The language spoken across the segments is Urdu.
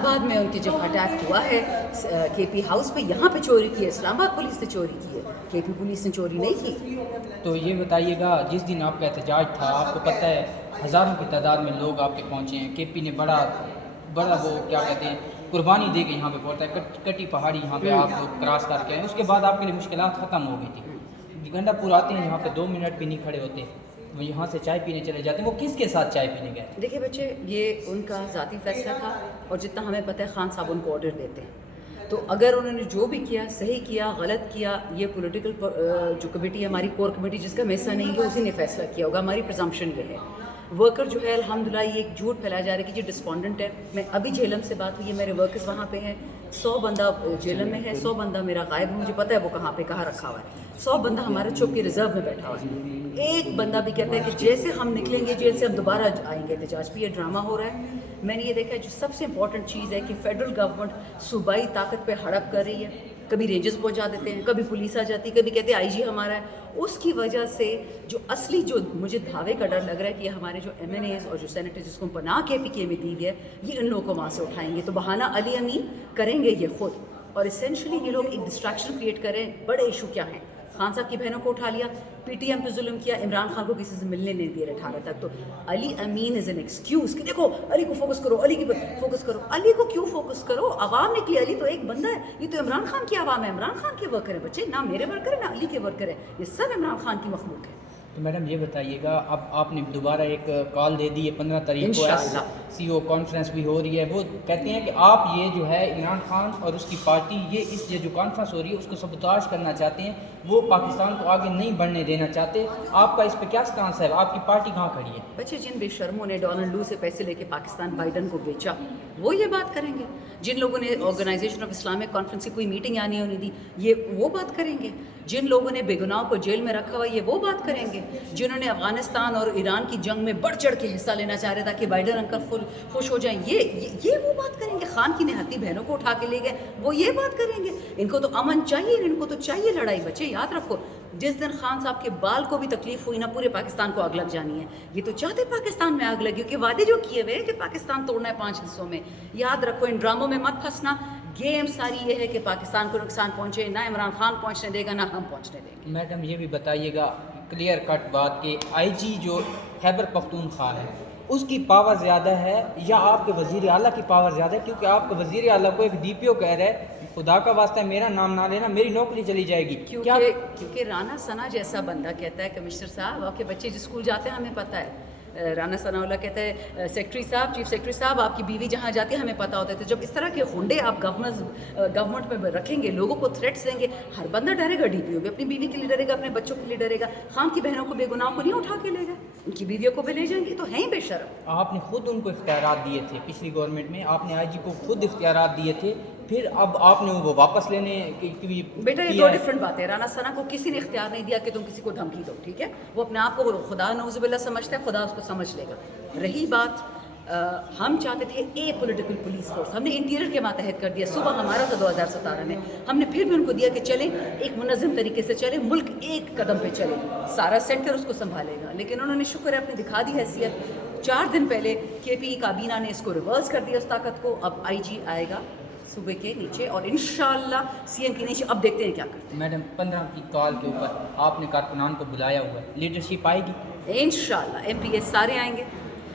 آباد میں ان کے جب اٹیک ہوا ہے کے پی ہاؤس پہ، یہاں پہ چوری کی ہے، اسلام آباد پولیس نے چوری کی ہے، کے پی پولیس نے چوری نہیں کی. تو یہ بتائیے گا، جس دن آپ کا احتجاج تھا آپ کو پتہ ہے ہزاروں کی تعداد میں لوگ آپ کے پہنچے ہیں، کے پی نے بڑا وہ کیا کہتے ہیں قربانی دے کے یہاں پہ پہنچا ہے، کٹی پہاڑی یہاں پہ آپ لوگ کراس کر کے آئے، اس کے بعد آپ کے لیے مشکلات ختم ہو گئی تھی. گنڈا پور آتے ہیں یہاں پہ 2 منٹ بھی نہیں کھڑے ہوتے، وہ یہاں سے چائے پینے چلے جاتے ہیں. وہ کس کے ساتھ چائے پینے گئے؟ دیکھیے بچے، یہ ان کا ذاتی فیصلہ تھا، اور جتنا ہمیں پتہ ہے خان صاحب ان کو آرڈر دیتے ہیں. تو اگر انہوں نے جو بھی کیا، صحیح کیا غلط کیا، یہ پولیٹیکل جو کمیٹی ہے ہماری کور کمیٹی جس کا میں حصہ نہیں ہے، اسی نے فیصلہ کیا ہوگا. ہماری پرزمپشن یہ ہے. ورکر جو ہے الحمدللہ یہ ایک جھوٹ پھیلایا جا رہا ہے کہ یہ ڈسپونڈنٹ ہے. میں ابھی جہلم سے بات ہوئی ہے، میرے ورکرز وہاں پہ ہیں، 100 بندہ جہلم میں ہے، 100 بندہ میرا غائب ہے، مجھے پتہ ہے وہ کہاں پہ کہاں رکھا ہوا ہے. 100 بندہ ہمارا چھپ کے ریزرو میں بیٹھا ہوا ہے. ایک بندہ بھی کہتا ہے کہ جیسے ہم نکلیں گے جیل سے ہم دوبارہ آئیں گے احتجاج پہ. یہ ڈرامہ ہو رہا ہے. میں نے یہ دیکھا ہے جو سب سے امپورٹنٹ چیز ہے کہ فیڈرل گورنمنٹ صوبائی طاقت پہ ہڑپ کر رہی ہے. کبھی رینجرز پہنچا دیتے ہیں، کبھی پولیس آ جاتی ہے، کبھی کہتے ہیں آئی جی ہمارا ہے. اس کی وجہ سے جو اصلی جو مجھے دھاوے کا ڈر لگ رہا ہے کہ یہ ہمارے جو ایم این ایز اور جو سینیٹر جس کو پناہ کے پی کے میں دی ہے، یہ ان لوگوں کو وہاں سے اٹھائیں گے. تو بہانہ علی امین کریں گے یہ خود، اور اسینشلی یہ لوگ ایک ڈسٹریکشن کریٹ کریں. بڑے ایشو کیا ہیں؟ خان صاحب کی بہنوں کو اٹھا لیا، پی ٹی ایم پہ ظلم کیا، عمران خان کو کسی سے ملنے نہیں دیا 18 تک. تو علی امین از این ایکسکیوز کہ دیکھو علی کو فوکس کرو، علی کی فوکس کرو. علی کو کیوں فوکس کرو؟ عوام نکلی، علی تو ایک بندہ ہے. یہ تو عمران خان کی عوام ہے، عمران خان کے ورکر ہیں بچے، نہ میرے ورکر ہیں نہ علی کے ورکر ہیں، یہ سب عمران خان کی مخلوق ہے. تو میڈم یہ بتائیے گا، اب آپ نے دوبارہ ایک کال دے دی ہے 15 تاریخ کو، انشاءاللہ سی او کانفرنس بھی ہو رہی ہے. وہ کہتے ہیں کہ آپ یہ جو ہے عمران خان اور اس کی پارٹی یہ جو کانفرنس ہو رہی ہے اس کو سبوتاژ کرنا چاہتے ہیں، وہ پاکستان کو آگے نہیں بڑھنے دینا چاہتے. آپ کا اس پہ کیا سٹانس ہے؟ آپ کی پارٹی کہاں کھڑی ہے؟ بچے جن بے شرموں نے ڈونلڈ لو سے پیسے لے کے پاکستان بائیڈن کو بیچا، وہ یہ بات کریں گے. جن لوگوں نے آرگنائزیشن آف اسلامک کانفرنس کی کوئی میٹنگ آنی ہونی دی، یہ وہ بات کریں گے. جن لوگوں نے بے گناہوں کو جیل میں رکھا ہوا، یہ وہ بات کریں گے. جنہوں نے افغانستان اور ایران کی جنگ میں بڑھ چڑھ کے حصہ لینا چاہ رہے تاکہ بائیڈن انکل خوش ہو جائیں، یہ وہ بات کریں گے. خان کی نہتی بہنوں کو اٹھا کے لے گئے، وہ یہ بات کریں گے. ان کو تو امن چاہیے، ان کو تو چاہیے لڑائی. بچے یاد رکھو، جس دن خان صاحب کے بال کو بھی تکلیف ہوئی نا، پورے پاکستان کو آگ لگ جانی ہے. یہ تو چاہتے پاکستان میں آگ لگی، کہ وعدے جو کیے ہوئے کہ پاکستان توڑنا ہے 5 حصوں میں. یاد رکھو، ان ڈراموں میں مت پھنسنا. گیم ساری یہ ہے کہ پاکستان کو نقصان پہنچے، نہ عمران خان پہنچنے دے گا نہ ہم پہنچنے دیں گے. میڈم یہ بھی بتائیے گا کلیئر کٹ بات کہ آئی جی جو خیبر پختونخوا ہے اس کی پاور زیادہ ہے یا آپ کے وزیر اعلیٰ کی پاور زیادہ ہے؟ کیونکہ آپ کے وزیر اعلیٰ کو ایک ڈی پی او کہہ رہا ہے خدا کا واسطہ میرا نام نہ لینا، میری نوکری چلی جائے گی. کیونکہ رانا ثنا جیسا بندہ کہتا ہے کمشنر صاحب، آپ کے بچے جس اسکول جاتے ہیں ہمیں پتہ ہے. رانا ثناء اللہ کہتا ہے سیکرٹری صاحب، چیف سیکرٹری صاحب، آپ کی بیوی جہاں جاتی ہے ہمیں پتہ ہوتا ہے. تو جب اس طرح کے خنڈے آپ گورنمنٹ میں رکھیں گے، لوگوں کو تھریٹس دیں گے، ہر بندہ ڈرے گا. ڈی پی او بھی اپنی بیوی کے لیے ڈرے گا، اپنے بچوں کے لیے ڈرے گا. خان کی بہنوں کو بے گناہوں کو نہیں اٹھا کے لے گا، ان کی بیویوں کو بھی لے جائیں گے. تو ہیں بے شرم. آپ نے خود ان کو اختیارات دیے تھے پچھلی گورنمنٹ میں، آپ نے آئی جی کو خود اختیارات دیے تھے، پھر اب آپ نے وہ واپس لینے کی بیٹا یہ 2 ڈفرنٹ بات ہے. رانا ثنا کو کسی نے اختیار نہیں دیا کہ تم کسی کو دھمکی دو، ٹھیک ہے؟ وہ اپنے آپ کو خدا نعوذ باللہ سمجھتا ہے، خدا اس کو سمجھ لے گا. رہی بات، ہم چاہتے تھے اے پولیٹیکل پولیس فورس، ہم نے انٹیریئر کے ماتحت کر دیا. صبح ہمارا تھا 2017 میں، ہم نے پھر بھی ان کو دیا کہ چلیں ایک منظم طریقے سے چلیں، ملک ایک قدم پہ چلے، سارا سینٹر اس کو سنبھالے گا. لیکن انہوں نے شکر ہے اپنی دکھا دی حیثیت. 4 دن پہلے کے پی کابینہ نے اس کو ریورس کر دیا اس طاقت کو. اب آئی جی آئے گا صوبے کے نیچے اور انشاءاللہ سی ایم کے نیچے. اب دیکھتے ہیں کیا کرتے ہیں. میڈم 15 کی کال کے اوپر آپ نے کارکنان کو بلایا ہوا ہے، لیڈرشپ آئے گی؟ انشاءاللہ ایم پی ایس سارے آئیں گے.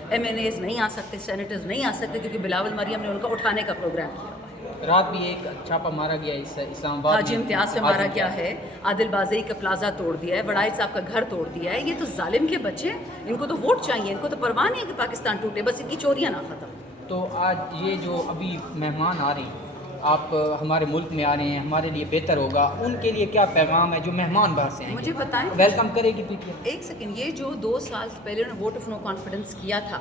ایم این ایز نہیں آ سکتے، سینیٹرز نہیں آ سکتے، کیونکہ بلاول مریم نے ان کو اٹھانے کا پروگرام کیا. رات بھی ایک چھاپا مارا گیا اسلام آباد حاجی امتیاز سے مارا گیا ہے، عادل بازئی کا پلازا توڑ دیا ہے، وڑائچ صاحب کا گھر توڑ دیا ہے. یہ تو ظالم کے بچے، ان کو تو ووٹ چاہیے، ان کو تو پرواہ نہیں ہے کہ پاکستان ٹوٹے، بس ان کی چوریاں نہ ختم. تو آج یہ جو ابھی مہمان آ رہے ہیں، آپ ہمارے ملک میں آ رہے ہیں، ہمارے لیے بہتر ہوگا، ان کے لیے کیا پیغام ہے جو مہمان باہر سے آئیں گے؟ مجھے بتائیں. ویلکم کرے گی پی ٹی ایم؟ ایک سیکنڈ، یہ جو 2 سال پہلے انہوں نے ووٹ آف نو کانفیڈنس کیا تھا،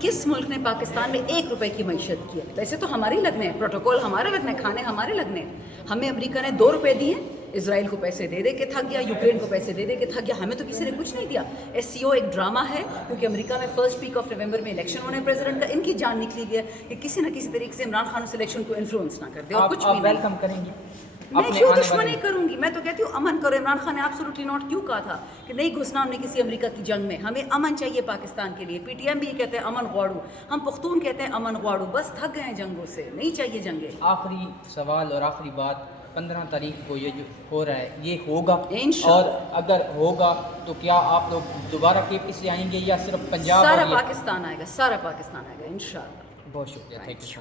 کس ملک نے پاکستان میں 1 روپے کی معیشت کی ہے؟ ویسے تو ہمارے لگنے ہیں، پروٹوکول ہمارے لگنے ہیں، کھانے ہمارے لگنے ہیں. ہمیں امریکہ نے 2 روپے دیے، اسرائیل کو پیسے دے دے کے تھک گیا، یوکرین کو پیسے دے دے کے تھک گیا. ہمیں تو کسی نے کچھ نہیں دیا. ایس سی او ایک ڈرامہ ہے، کیونکہ امریکہ میں فرسٹ ویک آف نومبر میں الیکشن ہونے پریزیڈنٹ کا. ان کی جان نکلی گئی ہے کہ کسی نہ کسی طریقے سے عمران خان اس الیکشن کو انفلوئنس نہ کر دے. اور کچھ بھی ویلکم کریں گے؟ میں کیوں دشمنی کروں گی؟ میں تو کہتی ہوں امن کرو. عمران خان نے ایبسولوٹلی ناٹ کیوں کہا تھا کہ نہیں گھسنا ہم نے کسی امریکہ کی جنگ میں, ہمیں امن چاہیے پاکستان کے لیے. پی ٹی ایم بھی کہتے ہیں امن غواڑو, ہم پختون کہتے ہیں امن غواڑو. بس تھک گئے ہیں جنگوں سے, نہیں چاہیے جنگیں. آخری سوال اور آخری بات, 15 تاریخ کو یہ جو ہو رہا ہے یہ ہوگا انشاءاللہ. اور اگر ہوگا تو کیا آپ لوگ دوبارہ کے پی سے آئیں گے یا صرف پنجاب؟ سارا پاکستان آئے گا, سارا پاکستان آئے گا انشاءاللہ. بہت شکریہ, تھینک یو.